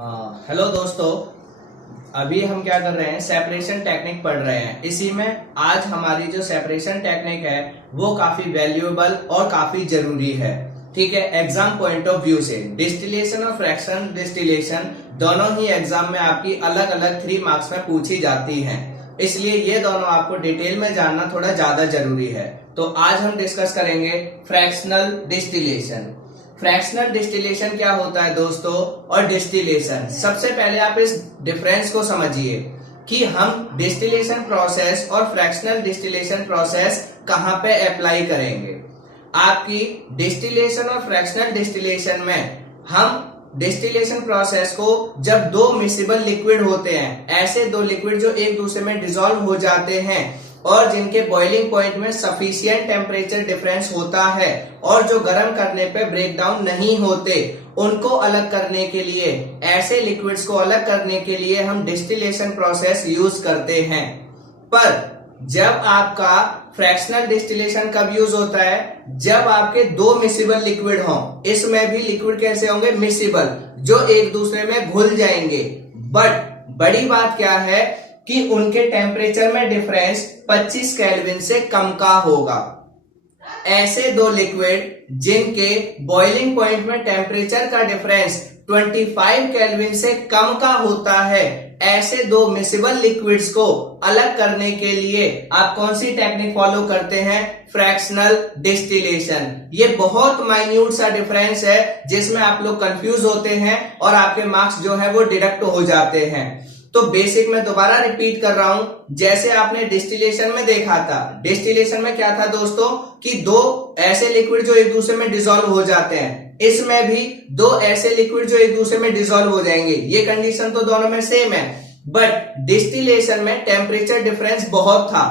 Hello दोस्तों, अभी हम क्या कर रहे हैं, सेपरेशन टेक्निक पढ़ रहे हैं। इसी में आज हमारी जो सेपरेशन टेक्निक है वो काफी वैल्यूएबल और काफी जरूरी है। ठीक है, एग्जाम पॉइंट ऑफ व्यू से डिस्टिलेशन और फ्रैक्शन डिस्टिलेशन दोनों ही एग्जाम में आपकी अलग अलग 3 मार्क्स में पूछी जाती हैं, इसलिए ये दोनों आपको डिटेल में जानना थोड़ा ज्यादा जरूरी है। तो आज हम डिस्कस करेंगे फ्रैक्शनल डिस्टिलेशन। फ्रैक्शनल डिस्टिलेशन क्या होता है दोस्तों, और डिस्टिलेशन। सबसे पहले आप इस डिफरेंस को समझिए कि हम डिस्टिलेशन प्रोसेस और फ्रैक्शनल डिस्टिलेशन प्रोसेस कहां पे अप्लाई करेंगे। आपकी डिस्टिलेशन और फ्रैक्शनल डिस्टिलेशन में हम डिस्टिलेशन प्रोसेस को जब 2 मिसिबल लिक्विड होते हैं, ऐसे 2 लिक्विड जो एक दूसरे में डिसॉल्व हो जाते हैं और जिनके बॉइलिंग पॉइंट में सफिशिएंट टेम्परेचर डिफरेंस होता है और जो गर्म करने पे ब्रेक डाउन नहीं होते, उनको अलग करने के लिए, ऐसे लिक्विड्स को अलग करने के लिए हम डिस्टिलेशन प्रोसेस यूज करते हैं। पर जब आपका फ्रैक्शनल डिस्टिलेशन कब यूज होता है, जब आपके 2 मिसिबल लिक्विड हों। इसमें भी लिक्विड कैसे होंगे, मिसिबल, जो एक दूसरे में घुल जाएंगे। बट बड़ी बात क्या है कि उनके टेम्परेचर में डिफरेंस 25 केल्विन से कम का होगा। ऐसे 2 लिक्विड जिनके बॉइलिंग पॉइंट में टेम्परेचर का डिफरेंस 25 केल्विन से कम का होता है, ऐसे 2 मिसिबल लिक्विड्स को अलग करने के लिए आप कौन सी टेक्निक फॉलो करते हैं, फ्रैक्शनल डिस्टिलेशन। ये बहुत माइन्यूट सा डिफरेंस है जिसमें आप लोग कंफ्यूज होते हैं और आपके मार्क्स जो है वो डिडक्ट हो जाते हैं। तो बेसिक में दोबारा रिपीट कर रहा हूं, जैसे आपने डिस्टिलेशन में देखा था। डिस्टिलेशन में क्या था दोस्तों कि 2 ऐसे लिक्विड जो एक दूसरे में डिसॉल्व हो जाते हैं, इसमें भी 2 ऐसे लिक्विड जो एक दूसरे में डिसॉल्व हो जाएंगे। ये कंडीशन तो दोनों में सेम है, बट डिस्टिलेशन में टेम्परेचर डिफरेंस बहुत था।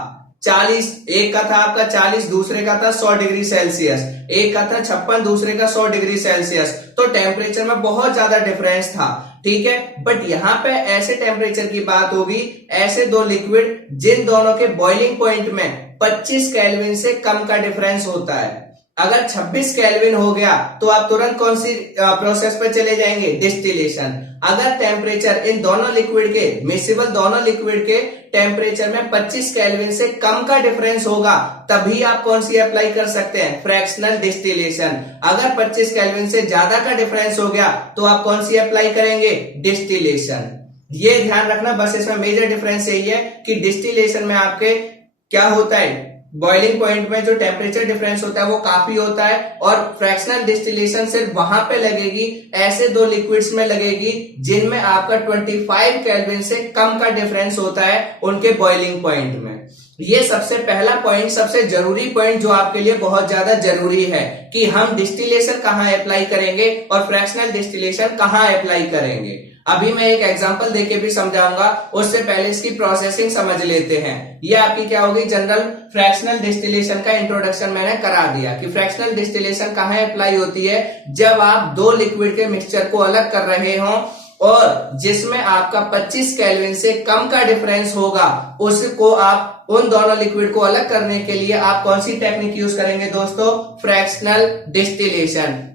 40, एक का था आपका 40, दूसरे का था 100 डिग्री सेल्सियस, एक का था 56, दूसरे का 100 डिग्री सेल्सियस। तो टेम्परेचर में बहुत ज्यादा डिफरेंस था। ठीक है, बट यहां पे ऐसे टेम्परेचर की बात होगी, ऐसे 2 लिक्विड जिन दोनों के बॉइलिंग पॉइंट में 25 केल्विन से कम का डिफरेंस होता है। अगर 26 केल्विन हो गया तो आप तुरंत कौन सी प्रोसेस पे चले जाएंगे, डिस्टिलेशन। अगर टेम्परेचर इन दोनों लिक्विड के, मिसिबल दोनों लिक्विड के टेम्परेचर में 25 केल्विन से कम का डिफरेंस होगा, तभी आप कौन सी अप्लाई कर सकते हैं, फ्रैक्शनल डिस्टिलेशन। अगर 25 केल्विन से ज्यादा का डिफरेंस हो गया तो आप कौन सी अप्लाई करेंगे, डिस्टिलेशन। ये ध्यान रखना, बस इसमें मेजर डिफरेंस यही है कि डिस्टिलेशन में आपके क्या होता है, बॉइलिंग पॉइंट में जो टेम्परेचर डिफरेंस होता है वो काफी होता है, और फ्रैक्शनल डिस्टिलेशन सिर्फ वहां पे लगेगी, ऐसे 2 लिक्विड्स में लगेगी जिनमें आपका 25 केल्विन से कम का डिफरेंस होता है उनके बॉइलिंग पॉइंट में। ये सबसे पहला पॉइंट, सबसे जरूरी पॉइंट जो आपके लिए बहुत ज्यादा जरूरी है कि हम डिस्टिलेशन कहां अप्लाई करेंगे और फ्रैक्शनल डिस्टिलेशन कहां अप्लाई करेंगे। अभी मैं एक एग्जांपल देके भी समझाऊंगा, उससे पहले इसकी प्रोसेसिंग समझ लेते हैं। ये आपकी क्या होगी, जनरल फ्रैक्शनल डिस्टिलेशन का इंट्रोडक्शन मैंने करा दिया कि फ्रैक्शनल डिस्टिलेशन कहां अप्लाई होती है, जब आप 2 लिक्विड के मिक्सचर को अलग कर रहे हो और जिसमें आपका 25 केल्विन से कम का डिफरेंस होगा, उसको आप उन दोनों लिक्विड को अलग करने के लिए आप कौन सी टेक्निक यूज करेंगे दोस्तों, फ्रैक्शनल डिस्टिलेशन।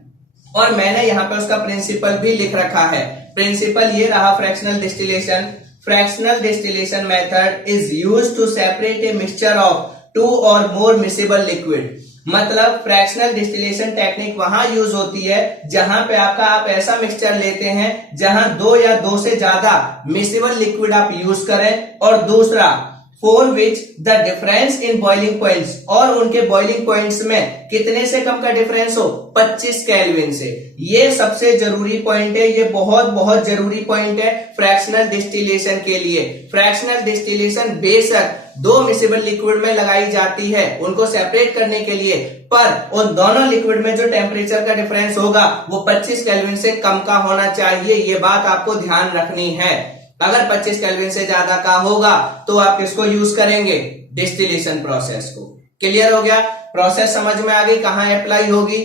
और मैंने यहाँ पे उसका प्रिंसिपल भी लिख रखा है। प्रिंसिपल ये रहा fractional distillation. Fractional distillation method is used to separate a mixture of 2 और मोर मिसिबल लिक्विड। मतलब फ्रैक्शनल डिस्टिलेशन टेक्निक वहां यूज होती है जहां पे आप ऐसा मिक्सचर लेते हैं जहां 2 या 2 से ज्यादा मिसिबल लिक्विड आप यूज करें, और दूसरा for which the difference in boiling points, और उनके बॉइलिंग पॉइंट्स में कितने से कम का डिफरेंस हो, 25 केल्विन से। ये सबसे जरूरी पॉइंट है, ये बहुत बहुत जरूरी पॉइंट है फ्रैक्शनल डिस्टिलेशन के लिए। फ्रैक्शनल डिस्टिलेशन बेशक 2 मिसिबल लिक्विड में लगाई जाती है उनको सेपरेट करने के लिए, पर उन दोनों लिक्विड में जो टेम्परेचर का डिफरेंस होगा वो 25 केल्विन से कम का होना चाहिए। ये बात आपको ध्यान रखनी है। अगर 25 केल्विन से ज्यादा का होगा तो आप किसको यूज करेंगे, डिस्टिलेशन प्रोसेस को। क्लियर हो गया, प्रोसेस समझ में आ गई, कहां अप्लाई होगी,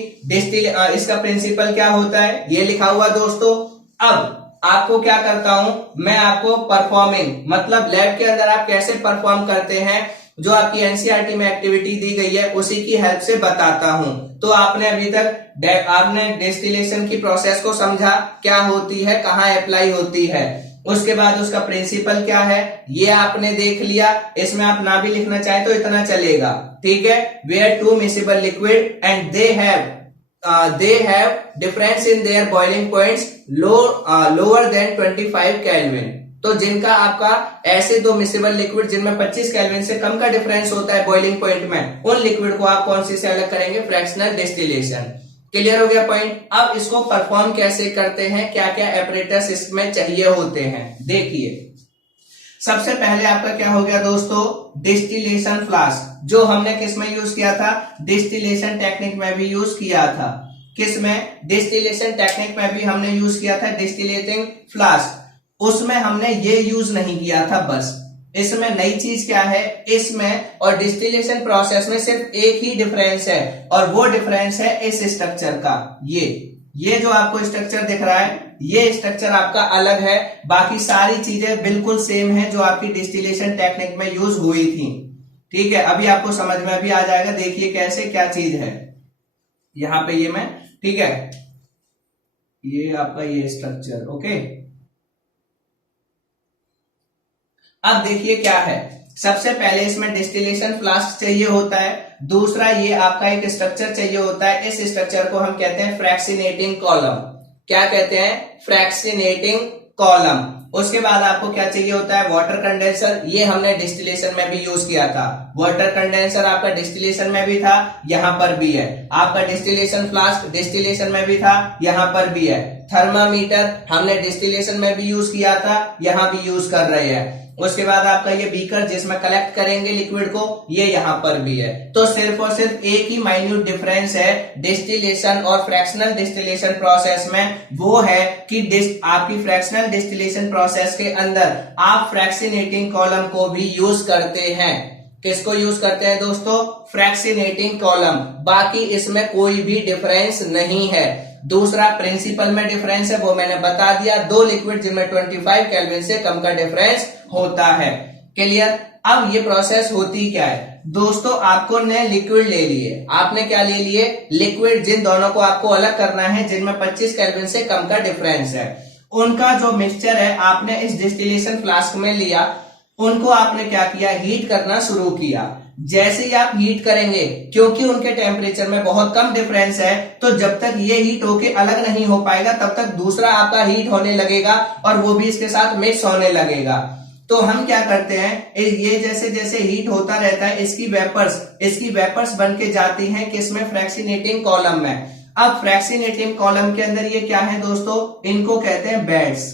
इसका प्रिंसिपल क्या होता है ये लिखा हुआ दोस्तों। अब आपको क्या करता हूं मैं, आपको परफॉर्मिंग, मतलब लैब के अंदर आप कैसे परफॉर्म करते हैं जो आपकी एनसीईआरटी में एक्टिविटी दी गई है उसी की हेल्प से बताता हूं। तो आपने अभी तक आपने डिस्टिलेशन की प्रोसेस को समझा, क्या होती है, कहाँ अप्लाई होती है, उसके बाद उसका प्रिंसिपल क्या है ये आपने देख लिया। इसमें आप ना भी लिखना चाहे तो इतना चलेगा, ठीक है। Where two miscible liquid and they have difference in their boiling points lower than 25 kelvin. तो जिनका आपका ऐसे दो मिसिबल लिक्विड जिनमें 25 केल्विन से कम का डिफरेंस होता है बॉइलिंग पॉइंट में, उन लिक्विड को आप कौन सी से अलग करेंगे, फ्रैक्शनल डिस्टिलेशन। क्लियर हो गया पॉइंट। अब इसको परफॉर्म कैसे करते हैं, क्या क्या एपरेटस इसमें चाहिए होते हैं, देखिए। सबसे पहले आपका क्या हो गया दोस्तों, डिस्टिलेशन फ्लास्क, जो हमने किस में यूज किया था, डिस्टिलेशन टेक्निक में भी यूज किया था। किस में, डिस्टिलेशन टेक्निक में भी हमने यूज किया था डिस्टिलेटिंग फ्लास्क। उसमें हमने ये यूज नहीं किया था बस। इसमें नई चीज क्या है, इसमें और डिस्टिलेशन प्रोसेस में सिर्फ एक ही डिफरेंस है, और वो डिफरेंस है इस स्ट्रक्चर का। ये जो आपको स्ट्रक्चर दिख रहा है, ये स्ट्रक्चर आपका अलग है, बाकी सारी चीजें बिल्कुल सेम है जो आपकी डिस्टिलेशन टेक्निक में यूज हुई थी, ठीक है। अभी आपको समझ में भी आ जाएगा, देखिए कैसे क्या चीज है। यहां पे ये मैं, ठीक है, ये आपका ये स्ट्रक्चर, ओके। अब देखिए क्या है, सबसे पहले इसमें डिस्टिलेशन फ्लास्क चाहिए होता है, दूसरा ये आपका एक स्ट्रक्चर चाहिए होता है। इस स्ट्रक्चर को हम कहते हैं फ्रैक्सिनेटिंग कॉलम। क्या कहते हैं, फ्रैक्सिनेटिंग कॉलम। उसके बाद आपको क्या चाहिए होता है, वाटर कंडेंसर। ये हमने डिस्टिलेशन में भी यूज किया था। वाटर कंडेंसर आपका डिस्टिलेशन में भी था, यहां पर भी है। आपका डिस्टिलेशन फ्लास्क डिस्टिलेशन में भी था, यहां पर भी है। थर्मामीटर हमने डिस्टिलेशन में भी यूज किया था, यहां भी यूज कर रहे हैं। उसके बाद आपका ये बीकर जिसमें कलेक्ट करेंगे लिक्विड को, ये यहां पर भी है। तो सिर्फ और सिर्फ एक ही माइन्यूट डिफरेंस है डिस्टिलेशन और फ्रैक्शनल डिस्टिलेशन प्रोसेस में, वो है कि आपकी फ्रैक्शनल डिस्टिलेशन प्रोसेस के अंदर आप फ्रैक्सिनेटिंग कॉलम को भी यूज करते हैं। किसको यूज करते हैं दोस्तों, फ्रैक्सिनेटिंग कॉलम। बाकी इसमें कोई भी डिफरेंस नहीं है। दूसरा प्रिंसिपल में डिफरेंस है, वो मैंने बता दिया, दो लिक्विड जिनमें 25 केल्विन से कम का डिफरेंस होता है। क्लियर। अब ये प्रोसेस होती क्या है दोस्तों, आपको ने लिक्विड ले लिए, आपने क्या ले लिए, लिक्विड, जिन दोनों को आपको अलग करना है जिनमें 25 केल्विन से कम का डिफरेंस है, उनका जो मिक्सचर है आपने इस डिस्टिलेशन फ्लास्क में लिया। उनको आपने क्या किया, हीट करना शुरू किया। जैसे ही आप हीट करेंगे, क्योंकि उनके टेम्परेचर में बहुत कम डिफरेंस है, तो जब तक ये हीट होके अलग नहीं हो पाएगा तब तक दूसरा आपका हीट होने लगेगा और वो भी इसके साथ मिक्स होने लगेगा। तो हम क्या करते हैं, ये जैसे जैसे हीट होता रहता है, इसकी वेपर्स बन के जाती हैं किसमें, फ्रैक्सिनेटिंग कॉलम में। अब फ्रैक्सिनेटिंग कॉलम के अंदर ये क्या है दोस्तों, इनको कहते हैं बेड्स।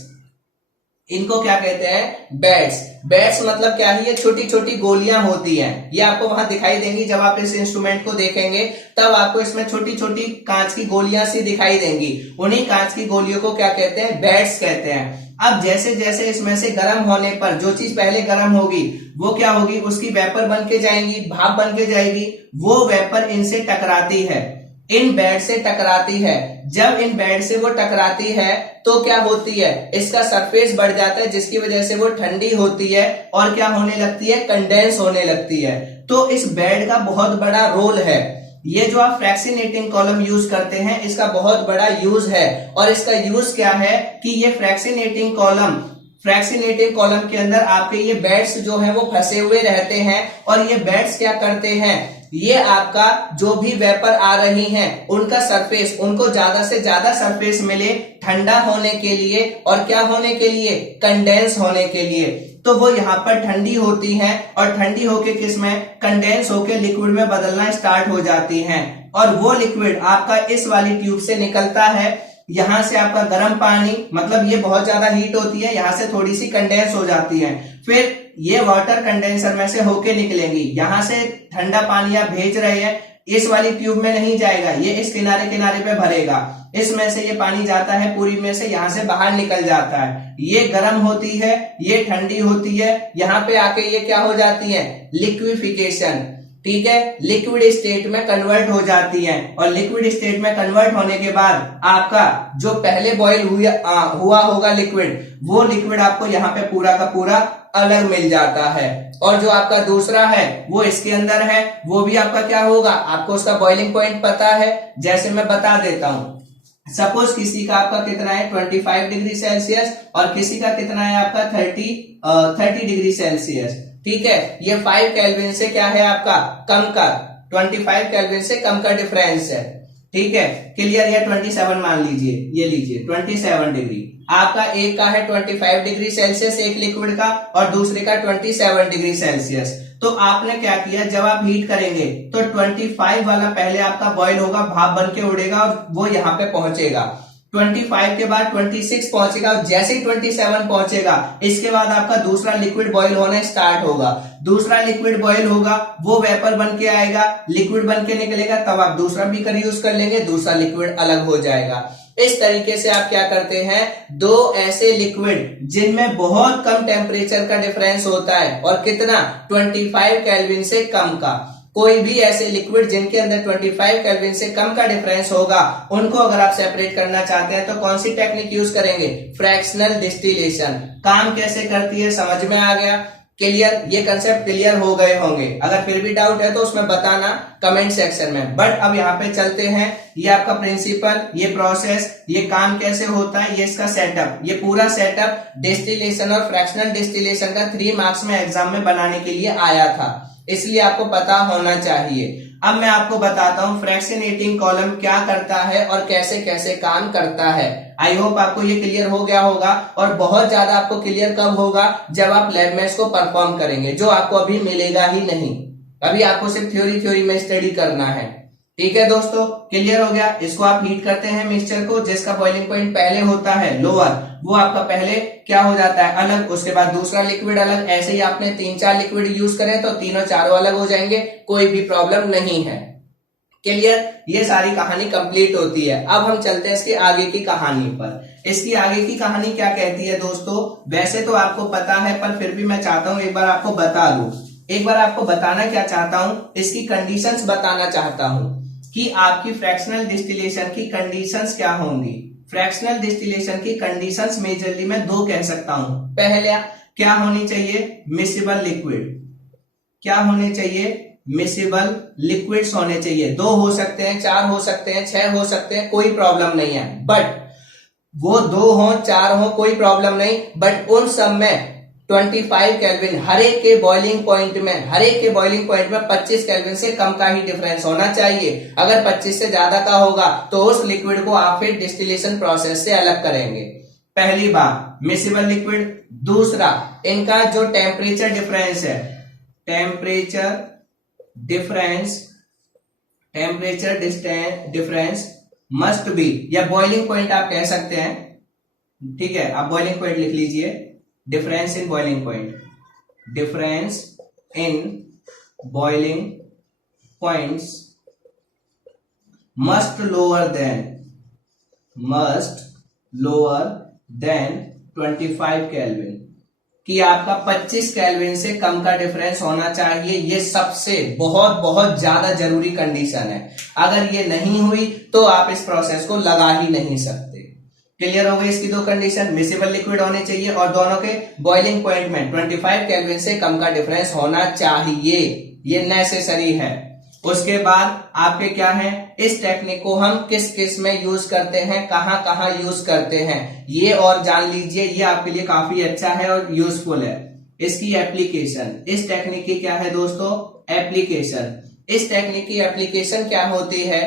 इनको क्या कहते हैं, बेड्स। बेड्स मतलब क्या है, ये छोटी छोटी गोलियां होती हैं। ये आपको वहां दिखाई देंगी, जब आप इस इंस्ट्रूमेंट को देखेंगे तब आपको इसमें छोटी छोटी कांच की गोलियां सी दिखाई देंगी। उन्हीं कांच की गोलियों को क्या कहते हैं, बेड्स कहते हैं। अब जैसे जैसे इसमें से गर्म होने पर जो चीज पहले गर्म होगी वो क्या होगी, उसकी वेपर बन के जाएंगी, भाप बन के जाएगी। वो वेपर इनसे टकराती है, इन बेड से टकराती है। जब इन बेड से वो टकराती है तो क्या होती है, इसका सरफेस बढ़ जाता है, जिसकी वजह से वो ठंडी होती है और क्या होने लगती है, कंडेंस होने लगती है। तो इस बेड का बहुत बड़ा रोल है। ये जो आप फ्रैक्सिनेटिंग कॉलम यूज करते हैं, इसका बहुत बड़ा यूज है। और इसका यूज क्या है कि ये फ्रैक्सिनेटिंग कॉलम के अंदर आपके ये बेड्स जो है वो फंसे हुए रहते हैं। और ये बेड्स क्या करते हैं, ये आपका जो भी वेपर आ रही हैं उनका सरफेस, उनको ज्यादा से ज्यादा सरफेस मिले ठंडा होने के लिए और क्या होने के लिए, कंडेंस होने के लिए। तो वो यहाँ पर ठंडी होती हैं और ठंडी होके किसमें, कंडेंस होके लिक्विड में बदलना स्टार्ट हो जाती हैं। और वो लिक्विड आपका इस वाली ट्यूब से निकलता है। यहां से आपका गर्म पानी, मतलब ये बहुत ज्यादा हीट होती है, यहां से थोड़ी सी कंडेंस हो जाती है, फिर ये वाटर कंडेंसर में से होके निकलेंगी। यहां से ठंडा पानी आप भेज रहे हैं, इस वाली ट्यूब में नहीं जाएगा, ये इस किनारे किनारे पे भरेगा। इसमें से ये पानी जाता है पूरी में से, यहां से बाहर निकल जाता है। ये गर्म होती है, ये ठंडी होती है, यहाँ पे आके ये क्या हो जाती है, लिक्विफिकेशन, ठीक है, लिक्विड स्टेट में कन्वर्ट हो जाती है। और लिक्विड स्टेट में कन्वर्ट होने के बाद आपका जो पहले बॉईल हुआ होगा लिक्विड, वो लिक्विड आपको यहाँ पे पूरा का पूरा अलग मिल जाता है। और जो आपका दूसरा है वो इसके अंदर है, वो भी आपका क्या होगा, आपको उसका बॉइलिंग पॉइंट पता है। जैसे मैं बता देता हूं, सपोज किसी का आपका कितना है 25 डिग्री सेल्सियस और किसी का कितना है आपका 30 डिग्री सेल्सियस। ठीक है, ये 5 केल्विन से क्या है आपका कम का, 25 केल्विन से कम का डिफरेंस है। ठीक है, क्लियर। या 27 मान लीजिए, ये लीजिए 27 डिग्री। आपका एक का है 25 डिग्री सेल्सियस एक लिक्विड का और दूसरे का 27 डिग्री सेल्सियस। तो आपने क्या किया, जब आप हीट करेंगे तो 25 वाला पहले आपका बॉयल होगा, भाप बन के उड़ेगा और वो यहां पे पहुंचेगा। 25 के बाद 26 पहुंचेगा और जैसे ही 27 पहुंचेगा इसके बाद आपका दूसरा लिक्विड बॉयल होना स्टार्ट होगा। दूसरा लिक्विड बॉयल होगा, वो वेपर बन के आएगा, लिक्विड बन के निकलेगा, तब आप दूसरा बीकर यूज कर लेंगे, दूसरा लिक्विड अलग हो जाएगा। इस तरीके से आप क्या करते हैं, दो ऐसे लिक्विड जिनमें बहुत कम टेम्परेचर का डिफरेंस होता है और कितना 25 केल्विन से कम का, कोई भी ऐसे लिक्विड जिनके अंदर 25 केल्विन से कम का डिफरेंस होगा, उनको अगर आप सेपरेट करना चाहते हैं तो कौन सी टेक्निक यूज करेंगे, फ्रैक्शनल डिस्टिलेशन। काम कैसे करती है समझ में आ गया, क्लियर। ये कंसेप्ट क्लियर हो गए होंगे। अगर फिर भी डाउट है तो उसमें बताना कमेंट सेक्शन में। बट अब यहाँ पे चलते हैं, ये आपका प्रिंसिपल, ये प्रोसेस, ये काम कैसे होता है, ये इसका सेटअप, ये पूरा सेटअप डिस्टिलेशन और फ्रैक्शनल डिस्टिलेशन का 3 मार्क्स में एग्जाम में बनाने के लिए आया था, इसलिए आपको पता होना चाहिए। अब मैं आपको बताता हूं फ्रैक्शनेटिंग कॉलम क्या करता है और कैसे कैसे काम करता है। आई होप आपको ये क्लियर हो गया होगा और बहुत ज्यादा आपको क्लियर कब होगा, जब आप लैब में इसको परफॉर्म करेंगे, जो आपको अभी मिलेगा ही नहीं। अभी आपको सिर्फ थ्योरी में स्टडी करना है। ठीक है दोस्तों, क्लियर हो गया। इसको आप हीट करते हैं मिक्सचर को, जिसका बॉइलिंग पॉइंट पहले होता है लोअर, वो आपका पहले क्या हो जाता है अलग, उसके बाद दूसरा लिक्विड अलग। ऐसे ही आपने 3-4 लिक्विड यूज करें तो तीनों चारों अलग हो जाएंगे, कोई भी प्रॉब्लम नहीं है। क्लियर, ये सारी कहानी कंप्लीट होती है। अब हम चलते हैं इसकी आगे की कहानी पर। इसकी आगे की कहानी क्या कहती है दोस्तों, वैसे तो आपको पता है पर फिर भी मैं चाहता हूं एक बार आपको बता दूं। एक बार आपको बताना क्या चाहता हूं, इसकी कंडीशंस बताना चाहता हूं कि आपकी फ्रैक्शनल डिस्टिलेशन की कंडीशंस क्या होंगी। फ्रैक्शनल डिस्टिलेशन की कंडीशंस मेजरली मैं 2 कह सकता हूं। पहला क्या होनी चाहिए, मिसिबल लिक्विड। क्या होने चाहिए, मिसिबल लिक्विड्स होने चाहिए। 2 हो सकते हैं, 4 हो सकते हैं, 6 हो सकते हैं, कोई प्रॉब्लम नहीं है। बट वो 2 हो 4 हो कोई प्रॉब्लम नहीं, बट उन सब में 25 केल्विन हर एक के बॉइलिंग पॉइंट में 25 केल्विन से कम का ही डिफरेंस होना चाहिए। अगर 25 से ज्यादा का होगा तो उस लिक्विड को आप फिर डिस्टिलेशन प्रोसेस से अलग करेंगे। पहली बात मिसिबल लिक्विड। दूसरा, इनका जो टेम्परेचर डिफरेंस है, टेम्परेचर डिफरेंस मस्ट बी, या बॉइलिंग पॉइंट आप कह सकते हैं। ठीक है, आप बॉइलिंग पॉइंट लिख लीजिए, difference in boiling point, difference in boiling points must lower than 25 kelvin, कि आपका 25 केल्विन से कम का डिफरेंस होना चाहिए। ये सबसे बहुत बहुत ज्यादा जरूरी कंडीशन है। अगर ये नहीं हुई तो आप इस प्रोसेस को लगा ही नहीं सकते। क्लियर हो गई इसकी 2 कंडीशन, मिसिबल लिक्विड होने चाहिए और दोनों के बॉइलिंग पॉइंट में 25 केल्विन से कम का डिफरेंस होना चाहिए, ये नेसेसरी है। उसके बाद आपके क्या है, इस टेक्निक को हम किस किस में यूज करते हैं, कहां कहां यूज करते हैं, ये और जान लीजिए। ये आपके लिए काफी अच्छा है और यूजफुल है। इसकी एप्लीकेशन, इस टेक्निक की क्या है दोस्तों, एप्लीकेशन। इस टेक्निक की एप्लीकेशन क्या होती है,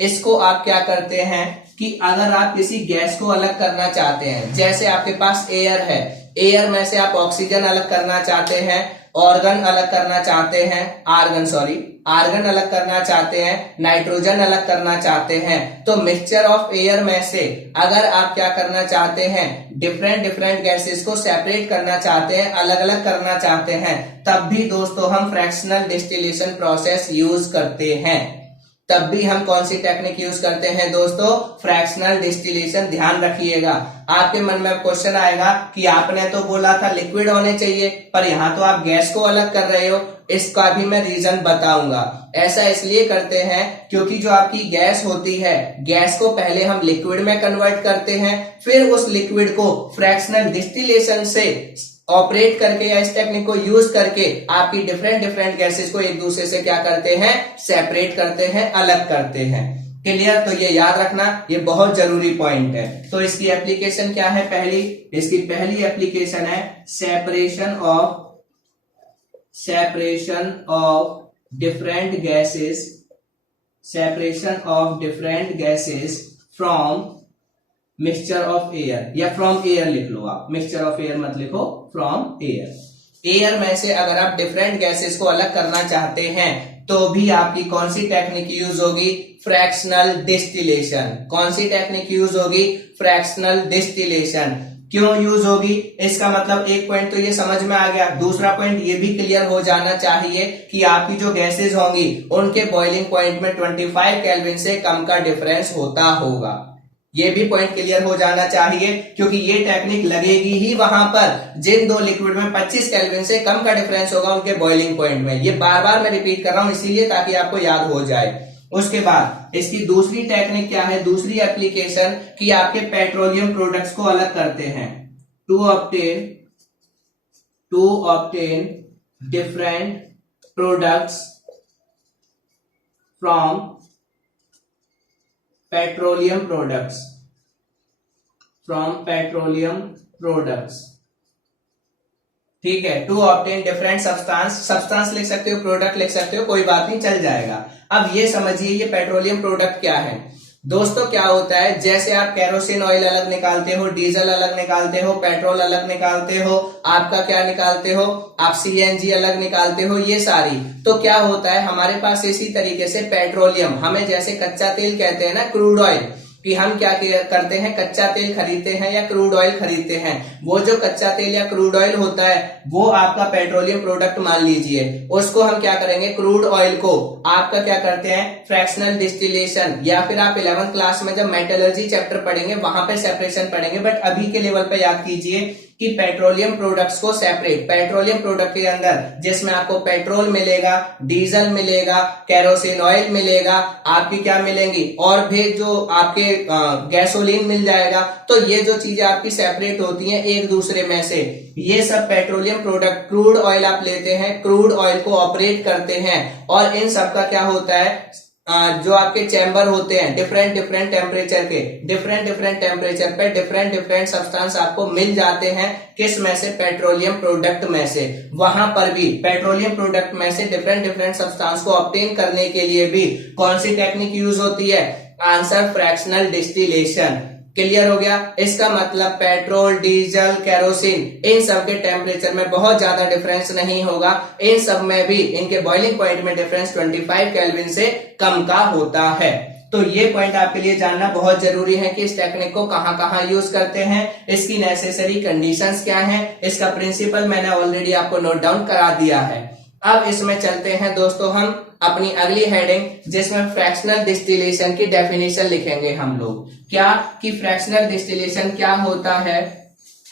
इसको आप क्या करते हैं कि अगर आप किसी गैस को अलग करना चाहते हैं, जैसे आपके पास एयर है, एयर में से आप ऑक्सीजन अलग करना चाहते हैं, आर्गन अलग करना चाहते हैं, नाइट्रोजन अलग करना चाहते हैं, तो मिक्सचर ऑफ एयर में से अगर आप क्या करना चाहते हैं, डिफरेंट गैसेस को सेपरेट करना चाहते हैं, अलग अलग करना चाहते हैं, तब भी दोस्तों हम फ्रैक्शनल डिस्टिलेशन प्रोसेस यूज करते हैं। तब भी हम कौन सी टेक्निक यूज करते हैं दोस्तों, फ्रैक्शनल डिस्टिलेशन। ध्यान रखिएगा, आपके मन में क्वेश्चन आएगा कि आपने तो बोला था लिक्विड होने चाहिए, पर यहाँ तो आप गैस को अलग कर रहे हो। इसका भी मैं रीजन बताऊंगा। ऐसा इसलिए करते हैं क्योंकि जो आपकी गैस होती है, गैस को पहले हम लिक्विड में कन्वर्ट करते हैं, फिर उस लिक्विड को फ्रैक्शनल डिस्टिलेशन से ऑपरेट करके या इस टेक्निक को यूज करके आपकी डिफरेंट डिफरेंट गैसेस को एक दूसरे से क्या करते हैं, सेपरेट करते हैं, अलग करते हैं। क्लियर? तो ये याद रखना, ये बहुत जरूरी पॉइंट है। तो इसकी एप्लीकेशन क्या है? इसकी पहली एप्लीकेशन है separation of different gases from mixture of air, या फ्रॉम एयर लिख लो आप, मिक्सचर ऑफ एयर मत लिखो, फ्रॉम एयर में से अगर आप डिफरेंट गैसेस को अलग करना चाहते हैं तो भी आपकी कौन सी टेक्निक यूज होगी? Fractional distillation. कौन सी टेक्निक यूज होगी? Fractional distillation. क्यों यूज होगी? इसका मतलब एक पॉइंट तो ये समझ में आ गया। दूसरा पॉइंट ये भी क्लियर हो जाना चाहिए कि आपकी जो गैसेस होंगी उनके बॉइलिंग पॉइंट में 25 केल्विन से कम का डिफरेंस होता होगा। ये भी पॉइंट क्लियर हो जाना चाहिए, क्योंकि ये टेक्निक लगेगी ही वहां पर जिन दो लिक्विड में 25 केल्विन से कम का डिफरेंस होगा उनके बॉइलिंग पॉइंट में। ये बार बार मैं रिपीट कर रहा हूं इसीलिए ताकि आपको याद हो जाए। उसके बाद इसकी दूसरी टेक्निक क्या है, दूसरी एप्लीकेशन, कि आपके पेट्रोलियम प्रोडक्ट्स को अलग करते हैं to obtain different products from petroleum products. ठीक है, टू ऑब्टेन डिफरेंट सब्सटेंस लिख सकते हो, प्रोडक्ट लिख सकते हो, कोई बात नहीं, चल जाएगा। अब ये समझिए ये पेट्रोलियम प्रोडक्ट क्या है। दोस्तों क्या होता है, जैसे आप केरोसिन ऑयल अलग निकालते हो, डीजल अलग निकालते हो, पेट्रोल अलग निकालते हो, आपका क्या निकालते हो, आप सीएनजी अलग निकालते हो, ये सारी, तो क्या होता है हमारे पास इसी तरीके से पेट्रोलियम, हमें जैसे कच्चा तेल कहते हैं ना, क्रूड ऑयल, कि हम क्या करते हैं, कच्चा तेल खरीदते हैं या क्रूड ऑयल खरीदते हैं। वो जो कच्चा तेल या क्रूड ऑयल होता है वो आपका पेट्रोलियम प्रोडक्ट मान लीजिए, उसको हम क्या करेंगे, क्रूड ऑयल को आपका क्या करते हैं, फ्रैक्शनल डिस्टिलेशन, या फिर आप 11th क्लास में जब मेटलर्जी चैप्टर पढ़ेंगे वहां पे सेपरेशन पढ़ेंगे, बट अभी के लेवल पे याद कीजिए कि पेट्रोलियम प्रोडक्ट्स को सेपरेट, पेट्रोलियम प्रोडक्ट के अंदर जिसमें आपको पेट्रोल मिलेगा, डीजल मिलेगा, केरोसिन ऑयल मिलेगा, आपकी क्या मिलेंगी, और भी जो आपके गैसोलीन मिल जाएगा। तो ये जो चीजें आपकी सेपरेट होती हैं एक दूसरे में से, ये सब पेट्रोलियम प्रोडक्ट, क्रूड ऑयल आप लेते हैं, क्रूड ऑयल को ऑपरेट करते हैं, और इन सब का क्या होता है, जो आपके चैम्बर होते हैं डिफरेंट टेम्परेचर के, डिफरेंट टेम्परेचर पे डिफरेंट सब्सटेंस आपको मिल जाते हैं। किस में से? पेट्रोलियम प्रोडक्ट में से। वहां पर भी पेट्रोलियम प्रोडक्ट में से डिफरेंट सब्सटेंस को ऑब्टेन करने के लिए भी कौन सी टेक्निक यूज होती है? Answer fractional distillation. क्लियर हो गया? इसका मतलब पेट्रोल, डीजल, केरोसिन, इन सब के टेम्परेचर में बहुत ज्यादा डिफरेंस नहीं होगा, इन सब में भी इनके बॉइलिंग पॉइंट में डिफरेंस 25 केल्विन से कम का होता है। तो ये पॉइंट आपके लिए जानना बहुत जरूरी है कि इस टेक्निक को कहां कहां यूज करते हैं, इसकी नेसेसरी कंडीशंस क्या हैं, इसका प्रिंसिपल मैंने ऑलरेडी आपको नोट डाउन करा दिया है। अब इसमें चलते हैं दोस्तों हम अपनी अगली हेडिंग, जिसमें फ्रैक्शनल डिस्टिलेशन की डेफिनेशन लिखेंगे हम लोग। क्या कि फ्रैक्शनल डिस्टिलेशन क्या होता है,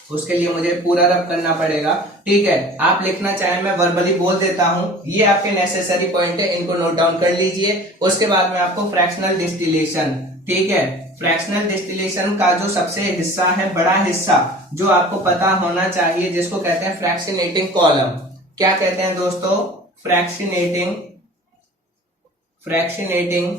उसके लिए मुझे पूरा रब करना पड़ेगा। ठीक है, आप लिखना चाहें मैं वर्बली बोल देता हूं, ये आपके नेसेसरी पॉइंट है, इनको नोट डाउन कर लीजिए। उसके बाद में आपको फ्रैक्शनल डिस्टिलेशन, ठीक है, फ्रैक्शनल डिस्टिलेशन का जो सबसे हिस्सा है, बड़ा हिस्सा जो आपको पता होना चाहिए, जिसको कहते हैं फ्रैक्शनेटिंग कॉलम। क्या कहते हैं दोस्तों? Fractionating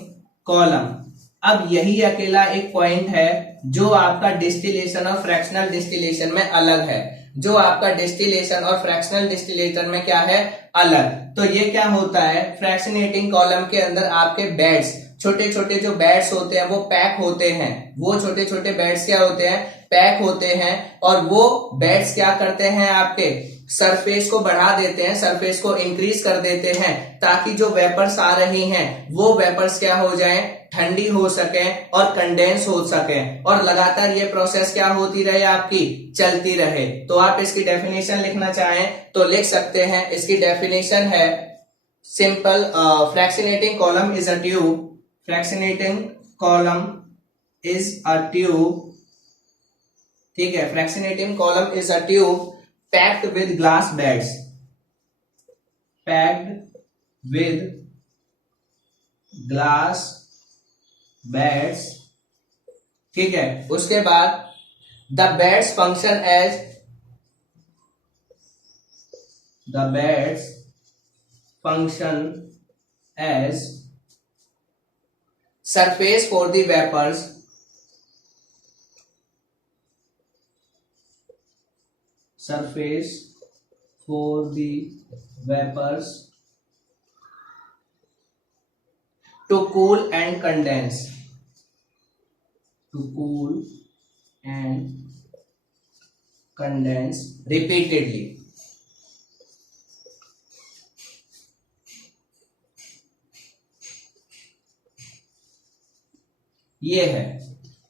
column. अब यही अकेला एक पॉइंट है जो आपका डिस्टिलेशन और फ्रैक्शनल डिस्टिलेशन में अलग है, जो आपका डिस्टिलेशन और फ्रैक्शनल डिस्टिलेशन में क्या है, अलग। तो ये क्या होता है, फ्रैक्शनेटिंग कॉलम के अंदर आपके बेड्स, छोटे छोटे जो बेड्स होते हैं वो पैक होते हैं, वो छोटे छोटे बेड्स क्या होते हैं, पैक होते हैं, और वो बेड्स क्या करते हैं, आपके सरफेस को बढ़ा देते हैं, सरफेस को इंक्रीज कर देते हैं, ताकि जो वेपर्स आ रही हैं वो वेपर्स क्या हो जाएं, ठंडी हो सके और कंडेंस हो सके, और लगातार ये प्रोसेस क्या होती रहे, आपकी चलती रहे। तो आप इसकी डेफिनेशन लिखना चाहें तो लिख सकते हैं। इसकी डेफिनेशन है simple, fractionating column is a tube, fractionating column is a tube, ठीक है, fractionating column is a tube packed with glass beads, packed with glass beads, ठीक है। उसके बाद the beads function as surface for the vapors to cool and condense repeatedly. ये है,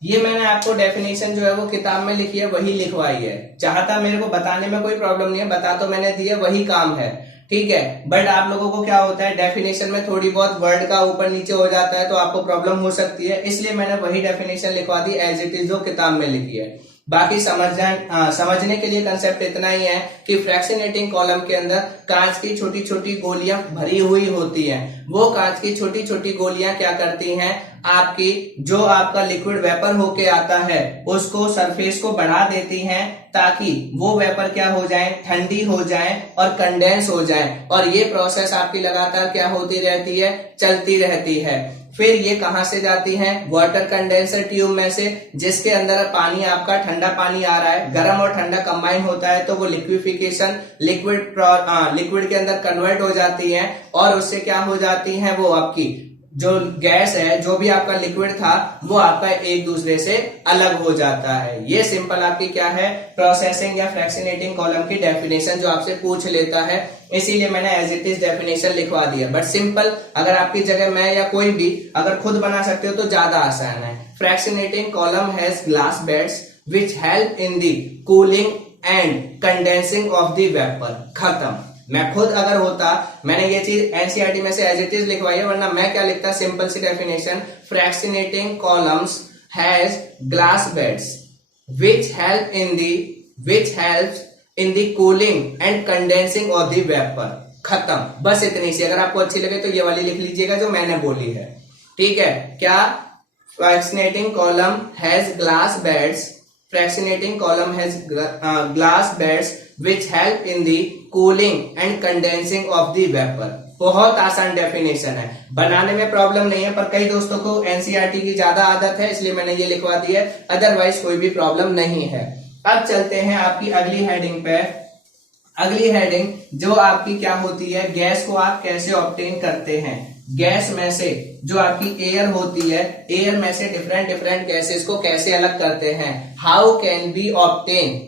ये मैंने आपको डेफिनेशन जो है वो किताब में लिखी है, वही लिखवाई है। चाहता मेरे को बताने में कोई प्रॉब्लम नहीं है, बता तो मैंने दिया, वही काम है, ठीक है। बट आप लोगों को क्या होता है, डेफिनेशन में थोड़ी बहुत वर्ड का ऊपर नीचे हो जाता है तो आपको प्रॉब्लम हो सकती है, इसलिए मैंने वही डेफिनेशन लिखवा दी एज इट इज जो किताब में लिखी है। बाकी समझने के लिए कंसेप्ट इतना ही है कि फ्रैक्शनेटिंग कॉलम के अंदर कांच की छोटी छोटी गोलियां भरी हुई होती हैं। वो कांच की छोटी छोटी गोलियां क्या करती हैं, आपकी जो आपका लिक्विड वेपर होके आता है उसको सरफेस को बढ़ा देती हैं, ताकि वो वेपर क्या हो जाए, ठंडी हो जाए और कंडेंस हो जाए। और ये प्रोसेस आपकी लगातार क्या होती रहती है, चलती रहती है। फिर ये कहां से जाती हैं, वाटर कंडेंसर ट्यूब में से, जिसके अंदर पानी आपका ठंडा पानी आ रहा है, गर्म और ठंडा कंबाइन होता है तो वो लिक्विफिकेशन लिक्विड के अंदर कन्वर्ट हो जाती है और उससे क्या हो जाती है, वो आपकी जो गैस है, जो भी आपका लिक्विड था वो आपका एक दूसरे से अलग हो जाता है। ये सिंपल आपकी क्या है, प्रोसेसिंग या फ्रैक्शनेटिंग कॉलम की डेफिनेशन जो आपसे पूछ लेता है, इसीलिए मैंने एज इट इज डेफिनेशन लिखवा दिया। बट सिंपल अगर आपकी जगह मैं या कोई भी अगर खुद बना सकते हो तो ज्यादा आसान है। Fractionating column has glass beds which help in the cooling and condensing of the vapour. खत्म। मैं खुद अगर होता, मैंने ये चीज एनसीईआरटी में से एज इट इज लिखवाई है, वरना मैं क्या लिखता, सिंपल सी definition, fractionating columns has glass beads which helps in the cooling and condensing of the vapor। खत्म, बस इतनी सी। अगर आपको अच्छी लगे तो ये वाली लिख लीजिएगा जो मैंने बोली है, ठीक है। क्या, fractionating column has glass beds, fractionating column has glass beads which help in the cooling and condensing of the vapor। बहुत आसान डेफिनेशन है, बनाने में प्रॉब्लम नहीं है, पर कई दोस्तों को एनसीईआरटी की ज्यादा आदत है इसलिए मैंने ये लिखवा दी है, अदरवाइज कोई भी प्रॉब्लम नहीं है। अब चलते हैं आपकी अगली हेडिंग पे। अगली हेडिंग जो आपकी क्या होती है, गैस को आप कैसे ऑब्टेन करते हैं। गैस में से जो आपकी एयर होती है, एयर में से डिफरेंट डिफरेंट गैसेस को कैसे अलग करते हैं। How can be obtain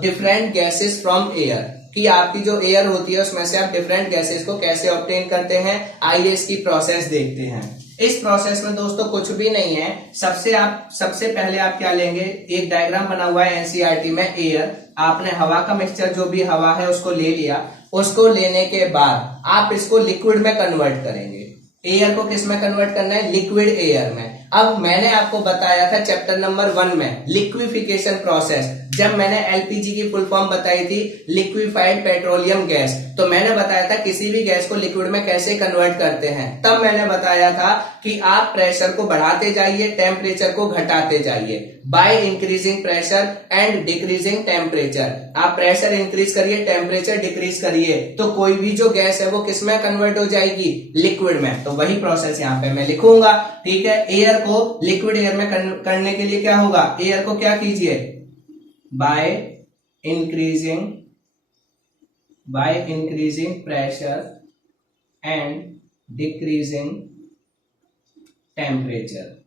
different gases from air, कि आपकी जो एयर होती है उसमें से आप डिफरेंट गैसेस को कैसे ऑब्टेन करते हैं। आइए इसकी प्रोसेस देखते हैं। इस प्रोसेस में दोस्तों कुछ भी नहीं है, सबसे पहले आप क्या लेंगे, एक डायग्राम बना हुआ है एनसीईआरटी में, एयर, आपने हवा का मिक्सचर जो भी हवा है उसको ले लिया। उसको लेने के बाद आप इसको लिक्विड में कन्वर्ट करेंगे। एयर को किस में कन्वर्ट करना है, लिक्विड एयर में। अब मैंने आपको बताया था चैप्टर नंबर 1 में लिक्विफिकेशन प्रोसेस, जब मैंने एलपीजी की फुल फॉर्म बताई थी, लिक्विफाइड पेट्रोलियम गैस, तो मैंने बताया था किसी भी गैस को लिक्विड में कैसे कन्वर्ट करते हैं। तब मैंने बताया था कि आप प्रेशर को बढ़ाते जाइए, टेम्परेचर को घटाते जाइए, by increasing pressure and decreasing temperature. आप प्रेशर इंक्रीज करिए, टेम्परेचर डिक्रीज करिए, तो कोई भी जो गैस है वो किस में कन्वर्ट हो जाएगी, लिक्विड में। तो वही प्रोसेस यहाँ पे मैं लिखूंगा, ठीक है। एयर को लिक्विड एयर में करने के लिए क्या होगा, एयर को क्या कीजिए, by increasing pressure and decreasing temperature.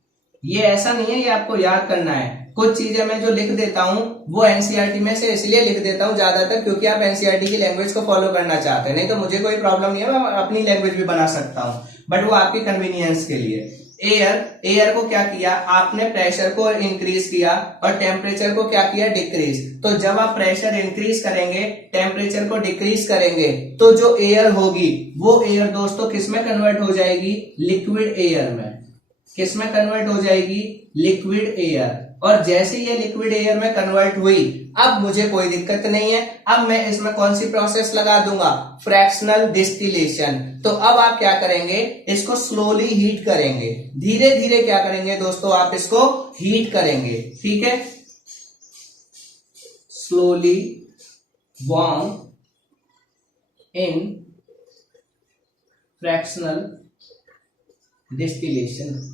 ये ऐसा नहीं है, ये आपको याद करना है। कुछ चीजें मैं जो लिख देता हूं वो एनसीईआरटी में से इसलिए लिख देता हूं ज्यादातर क्योंकि आप एनसीईआरटी की लैंग्वेज को फॉलो करना चाहते हैं, नहीं तो मुझे कोई प्रॉब्लम नहीं है, मैं अपनी लैंग्वेज भी बना सकता हूं, बट वो आपकी कन्वीनियंस के लिए। एयर को क्या किया, आपने प्रेशर को इंक्रीज किया और टेम्परेचर को क्या किया, डिक्रीज। तो जब आप प्रेशर इंक्रीज करेंगे, टेम्परेचर को डिक्रीज करेंगे, तो जो एयर होगी वो एयर दोस्तों किस में कन्वर्ट हो जाएगी, लिक्विड एयर में। किस में कन्वर्ट हो जाएगी, लिक्विड एयर। और जैसे ये लिक्विड एयर में कन्वर्ट हुई, अब मुझे कोई दिक्कत नहीं है। अब मैं इसमें कौन सी प्रोसेस लगा दूंगा, फ्रैक्शनल डिस्टिलेशन। तो अब आप क्या करेंगे, इसको स्लोली हीट करेंगे, धीरे धीरे क्या करेंगे दोस्तों, आप इसको हीट करेंगे, ठीक है। स्लोली वार्म इन फ्रैक्शनल डिस्टिलेशन।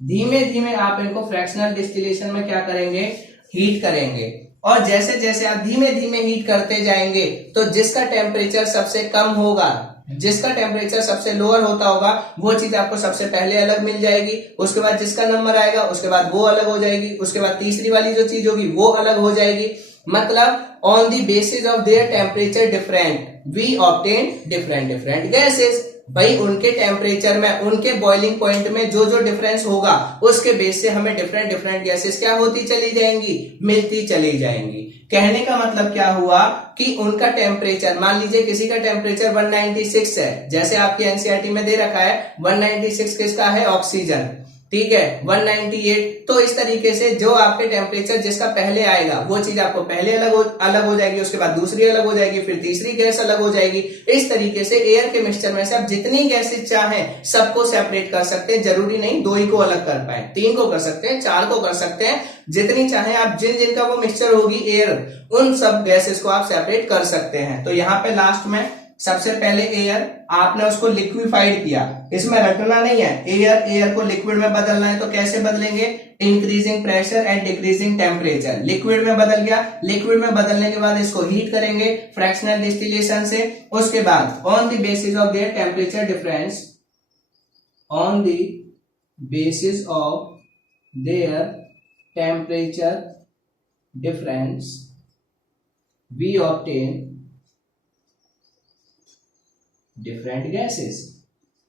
धीमे धीमे आप इनको फ्रैक्शनल डिस्टिलेशन में क्या करेंगे, हीट करेंगे। और जैसे जैसे आप धीमे धीमे हीट करते जाएंगे तो जिसका टेम्परेचर सबसे कम होगा, जिसका टेम्परेचर सबसे लोअर होता होगा, वो चीज आपको सबसे पहले अलग मिल जाएगी। उसके बाद जिसका नंबर आएगा उसके बाद वो अलग हो जाएगी। उसके बाद तीसरी वाली जो चीज होगी वो अलग हो जाएगी। मतलब on the basis of their temperature different we obtain different different gases. भाई उनके टेम्परेचर में, उनके बॉइलिंग पॉइंट में जो जो डिफरेंस होगा उसके बेस से हमें डिफरेंट डिफरेंट गैसेस क्या होती चली जाएंगी, मिलती चली जाएंगी। कहने का मतलब क्या हुआ कि उनका टेम्परेचर, मान लीजिए किसी का टेम्परेचर 196 है, जैसे आपकी एनसीईआरटी में दे रखा है 196 किसका है, ऑक्सीजन, ठीक है, 198। तो इस तरीके से जो आपके टेम्परेचर जिसका पहले आएगा वो चीज आपको पहले अलग हो जाएगी, उसके बाद दूसरी अलग हो जाएगी, फिर तीसरी गैस अलग हो जाएगी। इस तरीके से एयर के मिक्सचर में से आप जितनी गैसेस चाहें सबको सेपरेट कर सकते हैं। जरूरी नहीं 2 ही को अलग कर पाए, 3 को कर सकते हैं, 4 को कर सकते हैं, जितनी चाहे आप, जिन जिनका वो मिक्सचर होगी एयर, उन सब गैसेस को आप सेपरेट कर सकते हैं। तो यहाँ पे लास्ट में सबसे पहले एयर, आपने उसको लिक्विफाइड किया, इसमें रटना नहीं है, एयर को लिक्विड में बदलना है। तो कैसे बदलेंगे, increasing pressure and decreasing temperature. Liquid में बदल गया, लिक्विड में बदलने के बाद इसको हीट करेंगे फ्रैक्शनल डिस्टिलेशन से। उसके बाद on the basis of their temperature difference, on the basis of their temperature difference we obtain different gases,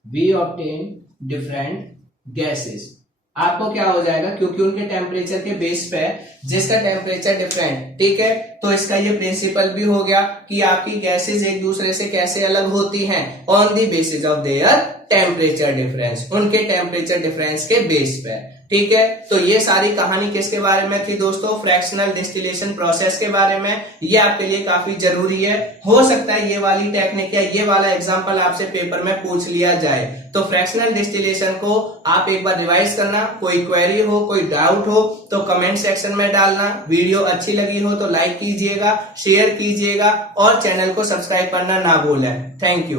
we obtain different gases। आपको क्या हो जाएगा, क्योंकि उनके टेम्परेचर के बेस पे जिसका टेम्परेचर डिफरेंट, ठीक है, तो इसका ये प्रिंसिपल भी हो गया कि आपकी गैसेस एक दूसरे से कैसे अलग होती हैं, on the basis of their temperature difference, उनके टेम्परेचर डिफरेंस के बेस पे, ठीक है। तो ये सारी कहानी किसके बारे में थी दोस्तों, फ्रैक्शनल डिस्टिलेशन प्रोसेस के बारे में। ये आपके लिए काफी जरूरी है, हो सकता है ये वाली टेक्निक या ये वाला एग्जांपल आपसे पेपर में पूछ लिया जाए। तो फ्रैक्शनल डिस्टिलेशन को आप एक बार रिवाइज करना, कोई क्वेरी हो, कोई डाउट हो तो कमेंट सेक्शन में डालना। वीडियो अच्छी लगी हो तो लाइक कीजिएगा, शेयर कीजिएगा और चैनल को सब्सक्राइब करना ना भूलें। Thank you.